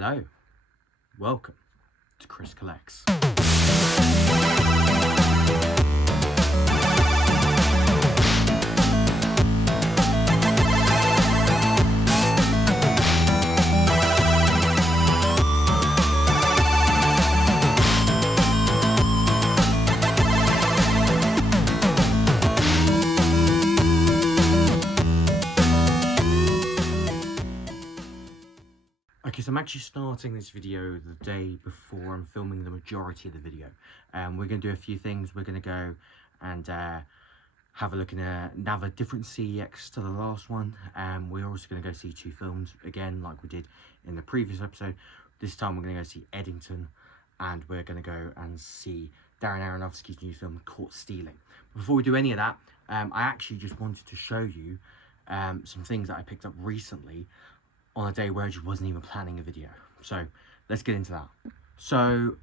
Hello, welcome to Chris Collects. Okay, so I'm actually starting this video the day before I'm filming the majority of the video. We're going to do a few things. We're going to go and have a look in another different CEX to the last one. We're also going to go see two films again, like we did in the previous episode. This time we're going to go see Eddington, and we're going to go and see Darren Aronofsky's new film, Caught Stealing. Before we do any of that, I actually just wanted to show you some things that I picked up recently on a day where I just wasn't even planning a video. So let's get into that. So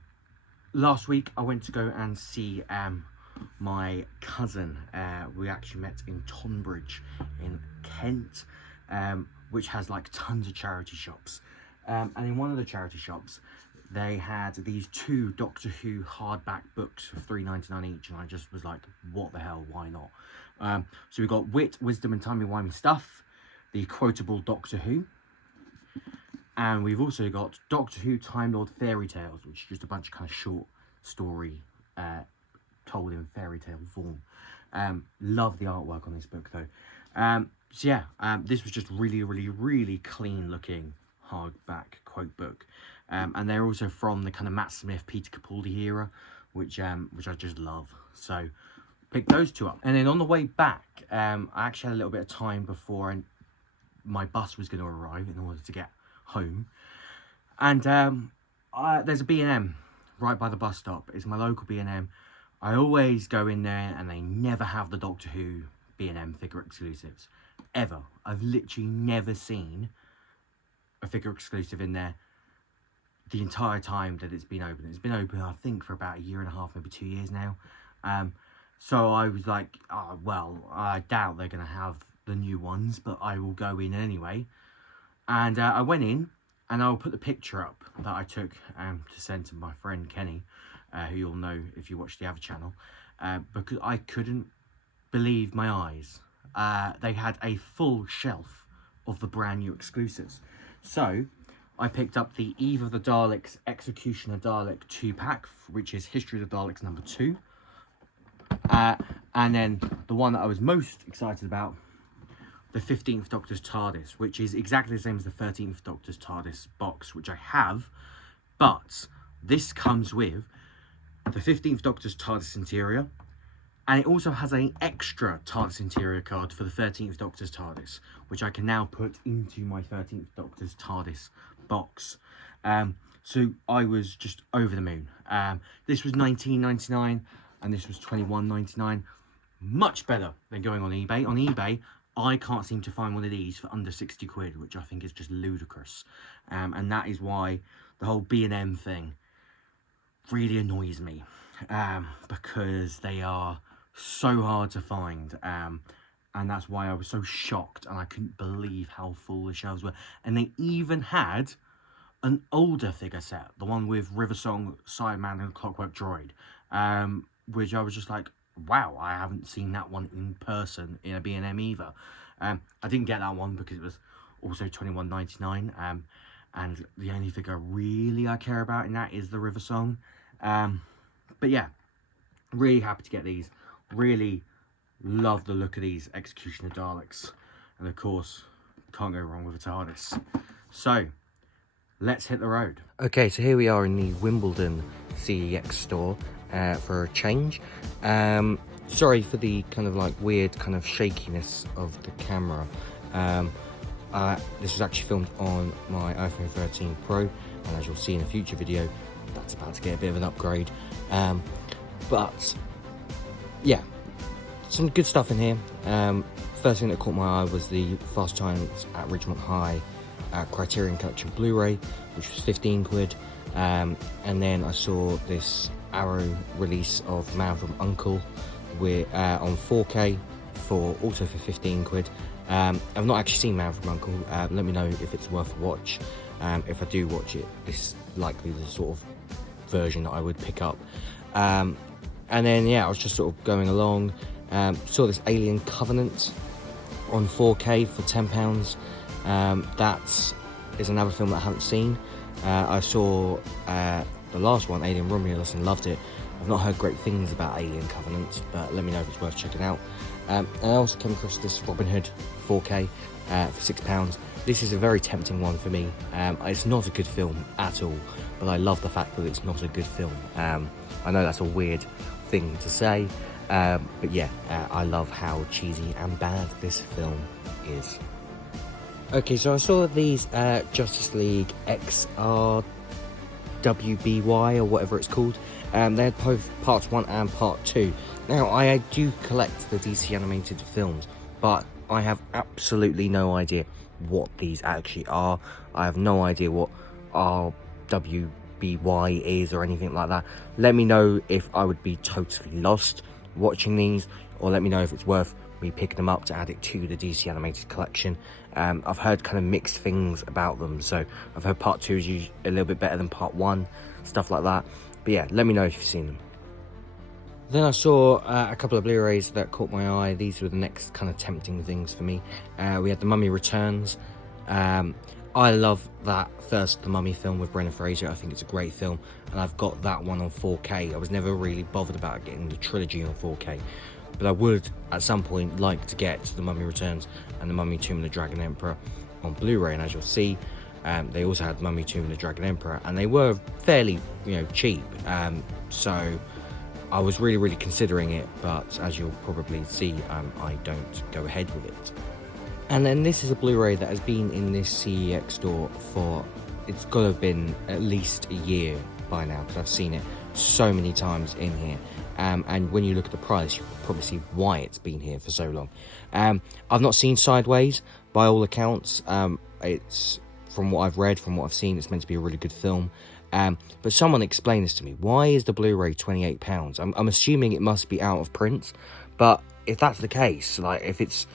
last week I went to go and see my cousin. We actually met in Tonbridge in Kent, which has like tons of charity shops. And in one of the charity shops they had these two Doctor Who hardback books for $3.99 each, and I just was like, what the hell, why not? So we got Wit, Wisdom and Timey-Wimey Stuff, the quotable Doctor Who. And we've also got Doctor Who Time Lord Fairy Tales, which is just a bunch of kind of short story told in fairy tale form. Love the artwork on this book though. So yeah, this was just really clean looking hardback quote book. And they're also from the kind of Matt Smith, Peter Capaldi era, which I just love. So picked those two up. And then on the way back, I actually had a little bit of time before my bus was going to arrive in order to get home, and there's a B&M right by the bus stop. It's my local B&M. I always go in there and they never have the Doctor Who B&M figure exclusives ever. I've literally never seen a figure exclusive in there the entire time that it's been open. It's been open I think for about 1.5 years, maybe 2 years now. So I was like, oh, well, I doubt they're gonna have the new ones, but I will go in anyway. And I went in, and I'll put the picture up that I took to send to my friend Kenny, who you'll know if you watch the other channel, because I couldn't believe my eyes. They had a full shelf of the brand new exclusives. So I picked up the Eve of the Daleks Executioner Dalek 2-pack, which is History of the Daleks number 2. And then the one that I was most excited about, the 15th Doctor's TARDIS, which is exactly the same as the 13th Doctor's TARDIS box, which I have, but this comes with the 15th Doctor's TARDIS interior, and it also has an extra TARDIS interior card for the 13th Doctor's TARDIS, which I can now put into my 13th Doctor's TARDIS box. So I was just over the moon. This was $19.99, and this was $21.99. Much better than going on eBay. On eBay, I can't seem to find one of these for under 60 quid, which I think is just ludicrous. And that is why the whole B&M thing really annoys me, because they are so hard to find. And that's why I was so shocked, and I couldn't believe how full the shelves were. And they even had an older figure set, the one with River Song, Sideman and Clockwork Droid, which I was just like, wow, I haven't seen that one in person in a B&M either. I didn't get that one because it was also $21.99, and the only figure really I care about in that is the River Song. But yeah, really happy to get these. Really love the look of these Executioner Daleks, and of course can't go wrong with a TARDIS. So let's hit the road. Okay, so here we are in the Wimbledon CEX store for a change. Sorry for the kind of like weird kind of shakiness of the camera. This was actually filmed on my iPhone 13 Pro, and as you'll see in a future video, that's about to get a bit of an upgrade. But yeah, some good stuff in here. First thing that caught my eye was the Fast Times at Ridgemont High Criterion Collection Blu-ray, which was 15 quid. And then I saw this Arrow release of Man from U.N.C.L.E. with on 4K also for 15 quid. I've not actually seen Man from U.N.C.L.E. Let me know if it's worth a watch. If I do watch it, this is likely the sort of version that I would pick up. And then yeah, I was just sort of going along, saw this Alien Covenant on 4K for £10. That is another film that I haven't seen. I saw the last one, Alien Romulus, and loved it. I've not heard great things about Alien Covenant, but let me know if it's worth checking out. And I also came across this Robin Hood 4K for £6. This is a very tempting one for me. It's not a good film at all, but I love the fact that it's not a good film. I know that's a weird thing to say, but yeah, I love how cheesy and bad this film is. Okay, so I saw these Justice League XRWBY or whatever it's called. They had both parts 1 and part 2. Now, I do collect the DC animated films, but I have absolutely no idea what these actually are. I have no idea what RWBY is or anything like that. Let me know if I would be totally lost watching these, or let me know if it's worth me picking them up to add it to the DC animated collection. I've heard kind of mixed things about them, so I've heard part 2 is usually a little bit better than part 1, stuff like that. But yeah, let me know if you've seen them. Then I saw a couple of Blu-rays that caught my eye. These were the next kind of tempting things for me. We had The Mummy Returns. I love that first The Mummy film with Brendan Fraser. I think it's a great film, and I've got that one on 4K. I was never really bothered about getting the trilogy on 4K, but I would at some point like to get The Mummy Returns and The Mummy, Tomb of the Dragon Emperor on Blu-ray. And as you'll see, they also had Mummy, Tomb of the Dragon Emperor, and they were fairly, cheap. So I was really considering it, but as you'll probably see, I don't go ahead with it. And then this is a Blu-ray that has been in this CEX store for, it's got to have been at least a year by now, because I've seen it so many times in here. And when you look at the price, you can probably see why it's been here for so long. I've not seen Sideways, by all accounts. It's, from what I've read, from what I've seen, it's meant to be a really good film. But someone explain this to me. Why is the Blu-ray £28? I'm assuming it must be out of print, but if that's the case, like if it's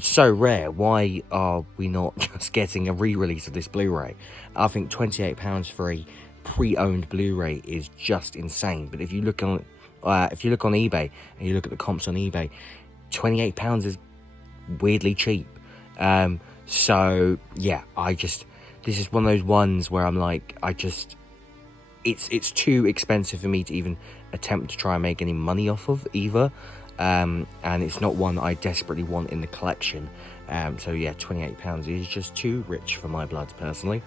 so rare, why are we not just getting a re-release of this Blu-ray? I think £28 for a pre-owned Blu-ray is just insane. But if you look on eBay and you look at the comps on eBay, £28 is weirdly cheap. So yeah, this is one of those ones where I'm like, it's too expensive for me to even attempt to try and make any money off of either. And it's not one that I desperately want in the collection. So yeah, £28 is just too rich for my blood, personally.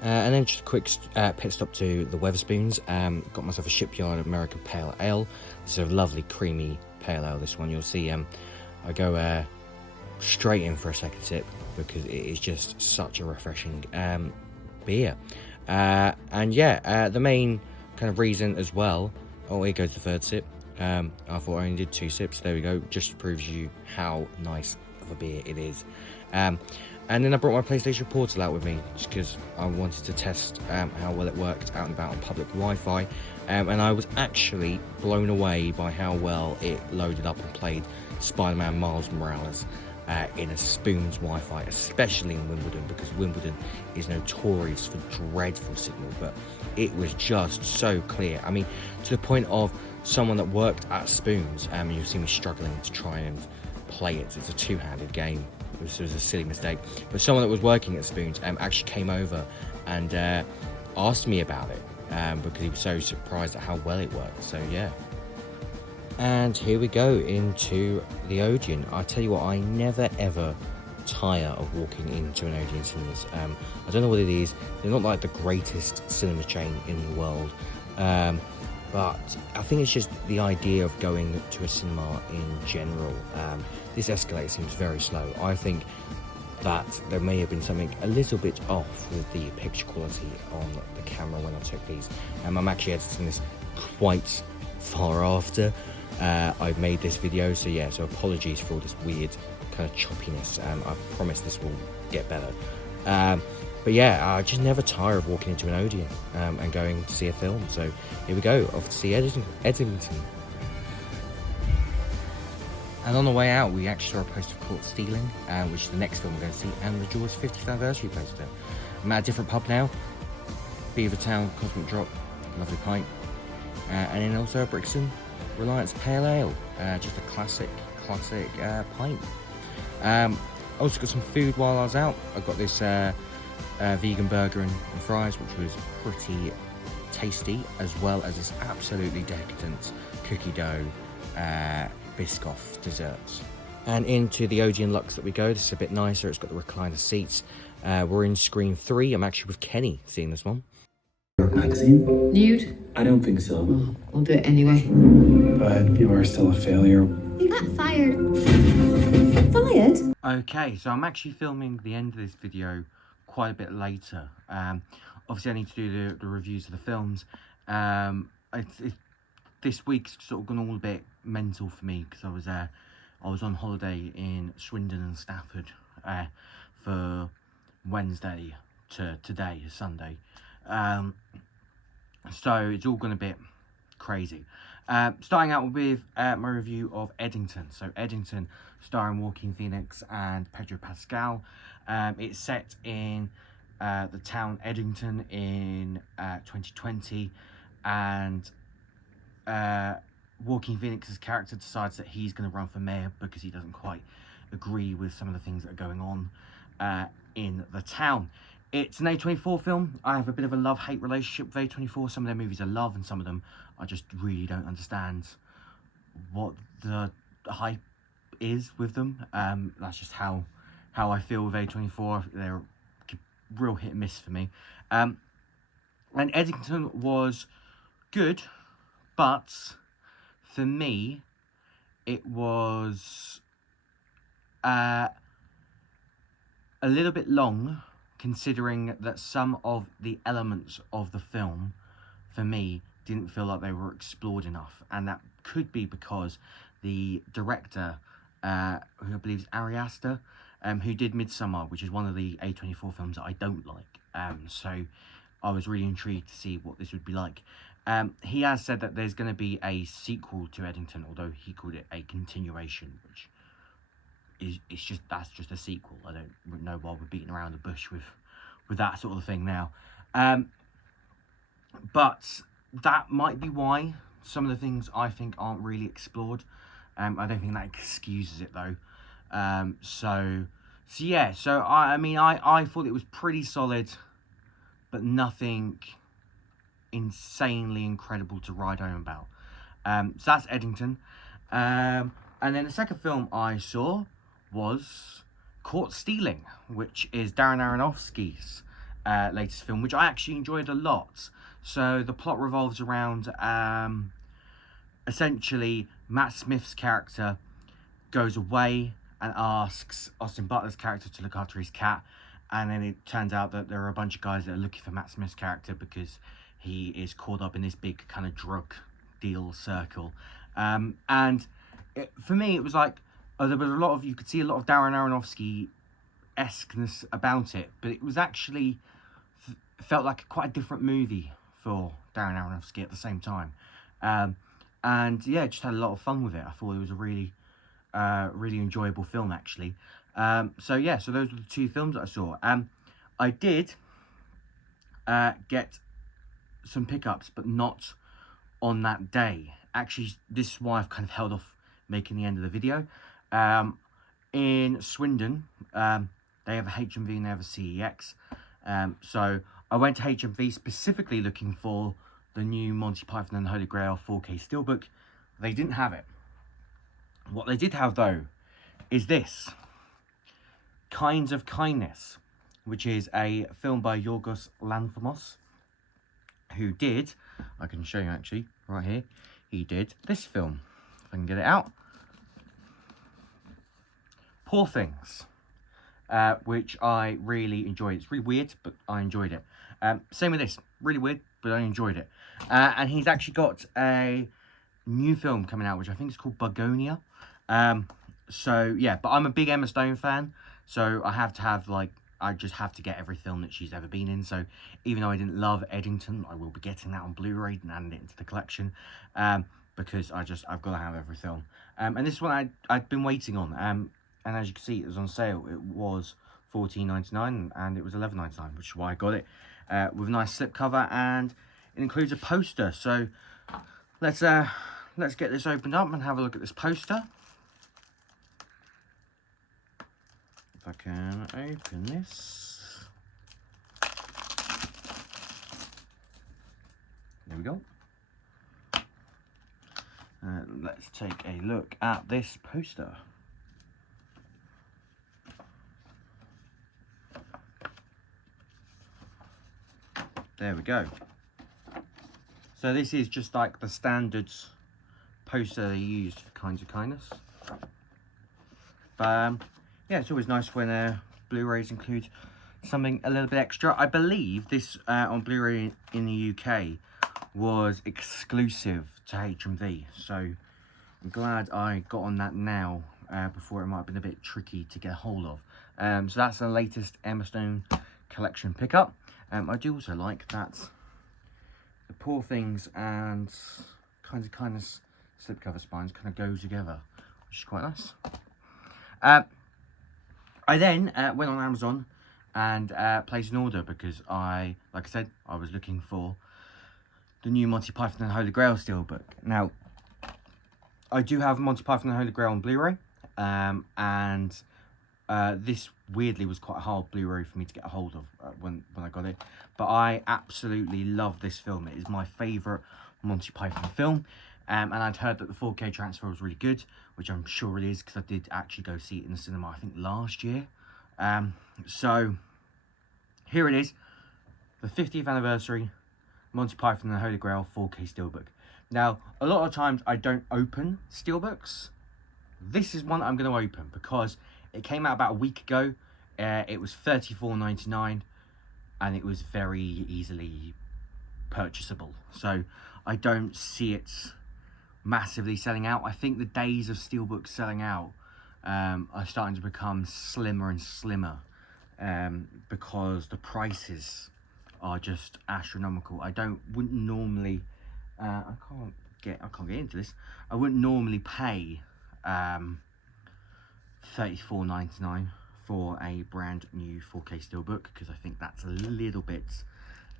And then just a quick pit stop to the Wetherspoons. Got myself a Shipyard American Pale Ale. It's a lovely creamy pale ale, this one. You'll see I go straight in for a second sip, because it is just such a refreshing beer. And yeah, the main kind of reason as well, oh, here goes the third sip. I thought I only did 2 sips. There we go. Just proves you how nice of a beer it is. And then I brought my PlayStation Portal out with me, just because I wanted to test how well it worked out and about on public Wi-Fi. And I was actually blown away by how well it loaded up and played Spider-Man Miles Morales in a Spoons Wi-Fi, especially in Wimbledon, because Wimbledon is notorious for dreadful signal, but it was just so clear. I mean, to the point of someone that worked at Spoons, you'll see me struggling to try and play it. It's a two-handed game. It was a silly mistake. But someone that was working at Spoons actually came over and asked me about it, because he was so surprised at how well it worked. So yeah. And here we go into the Odeon. I tell you what, I never ever tire of walking into an Odeon cinemas. I don't know what it is. They're not like the greatest cinema chain in the world, but I think it's just the idea of going to a cinema in general. This escalator seems very slow. I think that there may have been something a little bit off with the picture quality on the camera when I took these. I'm actually editing this quite far after I've made this video, so yeah, so apologies for all this weird kind of choppiness. I promise this will get better. But yeah, I just never tire of walking into an Odeon and going to see a film. So here we go, off to see Eddington. And on the way out, we actually saw a poster of Caught Stealing, which is the next film we're going to see, and the Jaws 50th anniversary poster. I'm at a different pub now. Beavertown Cosmic Drop, lovely pint. And then also a Brixton Reliance Pale Ale, just a classic pint. Also got some food while I was out. I got this vegan burger and fries, which was pretty tasty, as well as this absolutely decadent cookie dough Biscoff desserts. And into the Odeon Luxe that we go. This is a bit nicer. It's got the recliner seats. We're in screen 3. I'm actually with Kenny seeing this one. Magazine? Nude? I don't think so. Well, we'll do it anyway. But you are still a failure. You got fired. Fired? Okay, so I'm actually filming the end of this video quite a bit later. Obviously I need to do the reviews of the films. This week's sort of gone all a bit mental for me because I was on holiday in Swindon and Stafford for Wednesday to today, Sunday. So it's all gone a bit crazy. Starting out with my review of Eddington. So Eddington, starring Joaquin Phoenix and Pedro Pascal. It's set in the town Eddington in 2020, and Joaquin Phoenix's character decides that he's going to run for mayor because he doesn't quite agree with some of the things that are going on in the town. It's an A24 film. I have a bit of a love-hate relationship with A24. Some of their movies I love, and some of them I just really don't understand what the hype is with them. That's just how I feel with A24. They're real hit and miss for me. And Eddington was good, but for me, it was a little bit long, considering that some of the elements of the film, for me, didn't feel like they were explored enough. And that could be because the director, who I believe is Ari Aster, who did Midsommar, which is one of the A24 films that I don't like. So I was really intrigued to see what this would be like. He has said that there's going to be a sequel to Eddington, although he called it a continuation, which that's just a sequel. I don't know why we're beating around the bush with that sort of thing now. But that might be why some of the things I think aren't really explored. I don't think that excuses it though. So yeah. So I thought it was pretty solid, but nothing insanely incredible to write home about. So that's Eddington. And then the second film I saw was Caught Stealing, which is Darren Aronofsky's latest film, which I actually enjoyed a lot. So the plot revolves around essentially Matt Smith's character goes away and asks Austin Butler's character to look after his cat, and then it turns out that there are a bunch of guys that are looking for Matt Smith's character because he is caught up in this big kind of drug deal circle. For me, it was like, there was you could see a lot of Darren Aronofsky-esqueness about it, but it was actually felt like quite a different movie for Darren Aronofsky at the same time. And yeah, just had a lot of fun with it. I thought it was a really enjoyable film, actually. So yeah, so those were the two films that I saw. I did get some pickups, but not on that day. Actually, this is why I've kind of held off making the end of the video. In Swindon, they have a HMV and they have a CEX. So I went to HMV specifically looking for the new Monty Python and the Holy Grail 4K Steelbook. They didn't have it. What they did have, though, is this. Kinds of Kindness, which is a film by Yorgos Lanthimos, who did, I can show you actually, right here, he did this film, if I can get it out. Poor Things, which I really enjoyed. It's really weird, but I enjoyed it. Same with this, really weird, but I enjoyed it. And he's actually got a new film coming out, which I think is called Begonia. So yeah, but I'm a big Emma Stone fan, so I have to have, like, I just have to get every film that she's ever been in. So even though I didn't love Eddington, I will be getting that on Blu-ray and adding it into the collection, because I've got to have every film. And this one I'd been waiting on, and as you can see, it was on sale. It was 14.99, and it was 11.99, which is why I got it, with a nice slipcover, and it includes a poster. So let's get this opened up and have a look at this poster. If I can open this. There we go. Let's take a look at this poster. There we go. So this is just like the standard poster they use for Kinds of Kindness. But yeah, it's always nice when Blu-rays include something a little bit extra. I believe this on Blu-ray in the UK was exclusive to HMV, so I'm glad I got on that now, before it might have been a bit tricky to get a hold of. So that's the latest Emma Stone collection pickup. I do also like that the Poor Things and Kinds of Kindness slipcover spines kind of go together, which is quite nice. I then went on Amazon and placed an order because like I said, I was looking for the new Monty Python and the Holy Grail steelbook. Now, I do have Monty Python and the Holy Grail on Blu-ray, and this weirdly was quite a hard Blu-ray for me to get a hold of when I got it. But I absolutely love this film. It is my favourite Monty Python film. And I'd heard that the 4K transfer was really good, which I'm sure it is, because I did actually go see it in the cinema, I think, last year. So, here it is, the 50th anniversary Monty Python and the Holy Grail 4K steelbook. Now, a lot of times I don't open steelbooks. This is one I'm going to open because it came out about a week ago. It was $34.99, and it was very easily purchasable. So, I don't see it massively selling out. I think the days of steelbooks selling out are starting to become slimmer and slimmer, because the prices are just astronomical. I wouldn't normally I can't get into this. I wouldn't normally pay $34.99 for a brand new 4K steelbook, because I think that's a little bit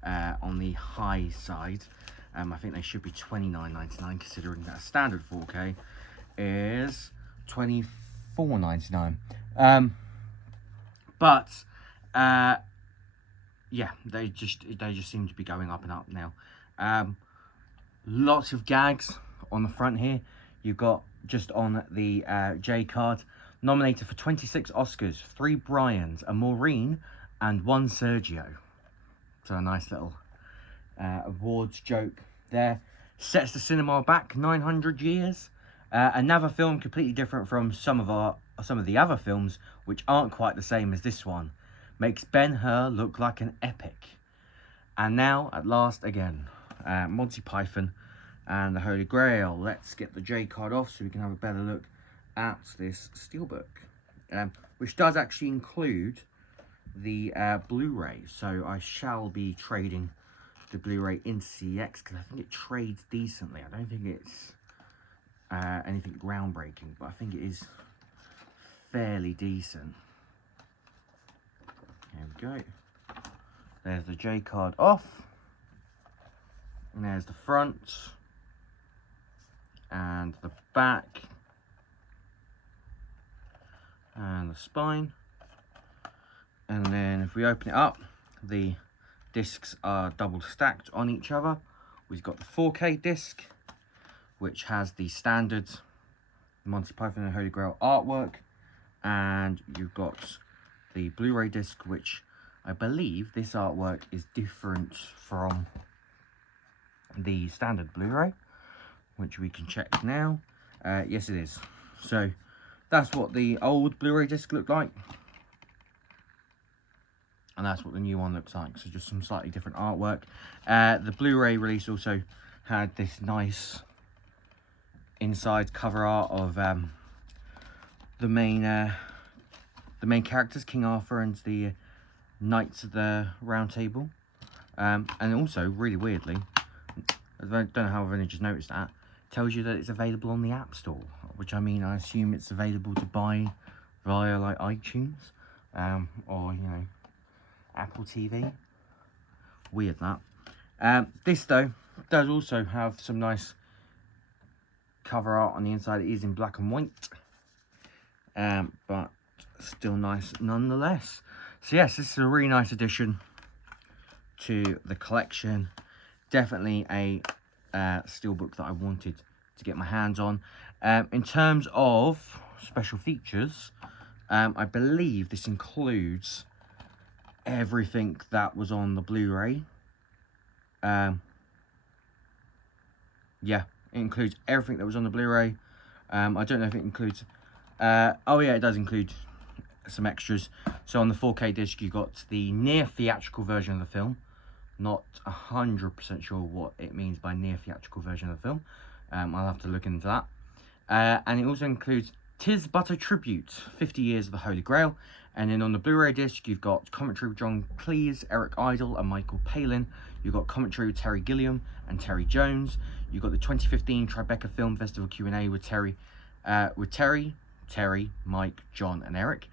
on the high side. I think they should be $29.99, considering that a standard 4K is $24.99. But yeah, they just seem to be going up and up now. Lots of gags on the front here. You've got, just on the J card, nominated for 26 Oscars, 3 Bryans, a Maureen, and 1 Sergio. So a nice little awards joke there. Sets the cinema back 900 years. Another film completely different from some of the other films, which aren't quite the same as this one. Makes Ben-Hur look like an epic. And now, at last, again, Monty Python and the Holy Grail. Let's get the J card off so we can have a better look at this steelbook, which does actually include the Blu-ray. So I shall be trading the Blu-ray into CX, because I think it trades decently. I don't think it's anything groundbreaking, but I think it is fairly decent. There we go. There's the J card off, and there's the front and the back and the spine. And then if we open it up, the discs are double stacked on each other. We've got the 4K disc, which has the standard Monty Python and Holy Grail artwork, and you've got the Blu-ray disc, which I believe this artwork is different from the standard Blu-ray, which we can check now. Yes, it is. So that's what the old Blu-ray disc looked like, and that's what the new one looks like. So just some slightly different artwork. The Blu-ray release also had this nice inside cover art of the main characters, King Arthur and the Knights of the Round Table. And also, really weirdly, I don't know how I've only just noticed that, tells you that it's available on the App Store, which, I mean, I assume it's available to buy via like iTunes. or you know, Apple TV. Weird that. This though does also have some nice cover art on the inside. It is in black and white, but still nice nonetheless. So yes, this is a really nice addition to the collection. Definitely a steelbook that I wanted to get my hands on. In terms of special features, I believe this includes everything that was on the Blu-ray. Yeah, it includes everything that was on the Blu-ray. I don't know if it includes... oh yeah, it does include some extras. So on the 4K disc, you got the near theatrical version of the film. Not 100% sure what it means by near theatrical version of the film. I'll have to look into that. And it also includes "'Tis But a Tribute, 50 Years of the Holy Grail." And then on the Blu-ray disc, you've got commentary with John Cleese, Eric Idle, and Michael Palin. You've got commentary with Terry Gilliam and Terry Jones. You've got the 2015 Tribeca Film Festival Q&A with Terry, Mike, John, and Eric.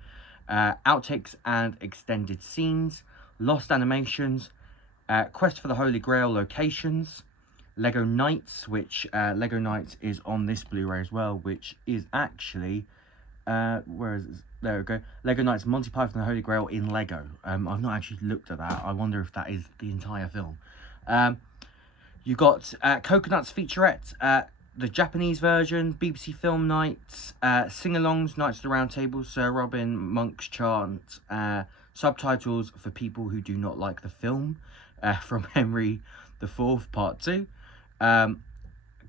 Outtakes and extended scenes, lost animations, Quest for the Holy Grail locations, Lego Knights, which Lego Knights is on this Blu-ray as well, which is actually where is it? There we go. Lego Knights Monty Python and the Holy Grail in Lego. I've not actually looked at that. I wonder if that is the entire film. You got Coconuts featurette, the Japanese version, BBC Film Nights, sing-alongs, Knights of the Round Table, Sir Robin, Monk's Chant, subtitles for people who do not like the film, from Henry IV Part 2,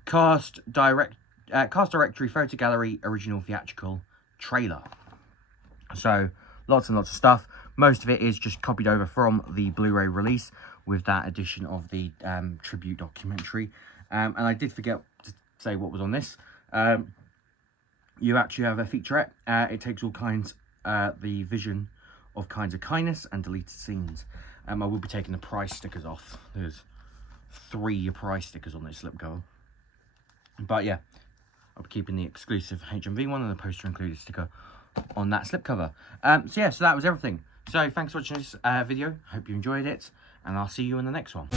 cast directory, photo gallery, original theatrical trailer. So lots and lots of stuff. Most of it is just copied over from the Blu-ray release with that addition of the tribute documentary. And I did forget to say what was on this. You actually have a featurette. It takes all kinds, the vision of Kinds of Kindness and deleted scenes. I will be taking the price stickers off. There's 3 price stickers on this slipcover. But yeah, I'll be keeping the exclusive HMV one and the poster included sticker on that slipcover. So yeah, so that was everything. So thanks for watching this video. Hope you enjoyed it, and I'll see you in the next one.